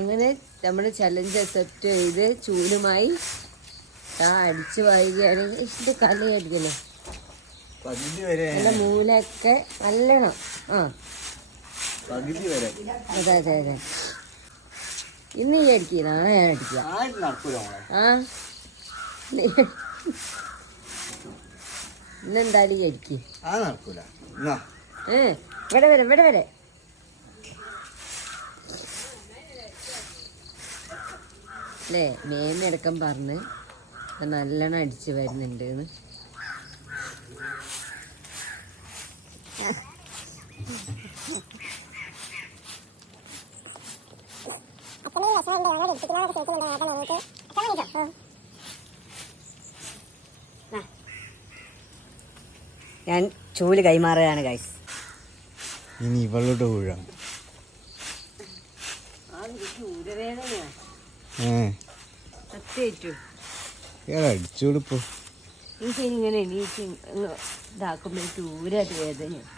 അങ്ങനെ നമ്മൾ challenge accept ചെയ്ത് ചൂലുമായി അടിച്ചു വായുകയാണെങ്കിൽ ഇതിൻ്റെ കളിയായിരിക്കല്ലേ നല്ല മൂലൊക്കെ നല്ലണം. അതെ അതെ അതെ. ഇന്ന് ഈ അടിക്കുക, നാളെ ഞാൻ അടിക്കുക. ഇന്നെന്തായാലും ഈ അടിക്കുക. ഇവിടെ വരെ ഇവിടെ വരെ. അല്ലേ മേമയടക്കം പറഞ്ഞ് നല്ലോണം അടിച്ച് വരുന്നുണ്ട് എന്ന്. ഞാൻ ചൂല് കൈമാറുകയാണ് ഗൈസ്. ഇനി ഇവളോട്ട് വീഴാം. അടിച്ചോളിപ്പോ എനിക്കിങ്ങനെ എണീറ്റ് ഇതാക്കുമ്പോ എനിക്ക് ഊരായിട്ട് വേദനയാണ്.